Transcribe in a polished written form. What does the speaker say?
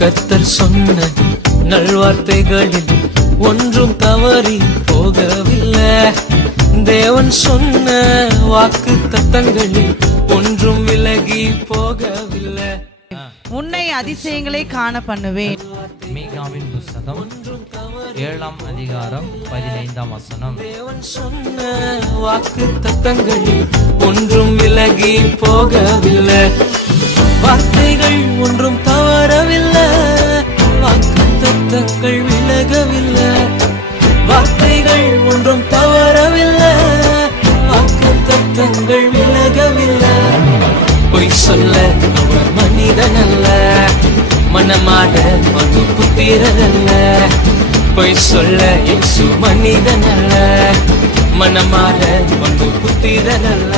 கர்த்தர் சொன்ன நல்வார்த்தைகளில் ஒன்றும் தவறி போகவில்லை. தேவன் சொன்ன வாக்கு தத்தங்களில் ஒன்றும் விலகி போகவில்லை. உன்னை அதிசயங்களை காண பண்ணுவேன். மீகாவின் புஸ்தகம் 7ஆம் அதிகாரம் 15ஆம் வசனம். தேவன் சொன்ன வாக்கு தத்தங்களில் ஒன்றும் விலகி போகவில்லை. வார்த்தைகள் ஒன்றும் தவறவில்லை, வாக்கு தத்தங்கள் விலகவில்லை. வார்த்தைகள் ஒன்றும் தவறவில்லை, வாக்கு தத்தங்கள் விலகவில்லை. பொய் சொல்ல அவர் மனிதன் அல்ல, மனமாட மது புத்திரன் அல்ல. பொய் சொல்ல இயேசு மனிதன் அல்ல, மனமாட மது புத்திரன் அல்ல.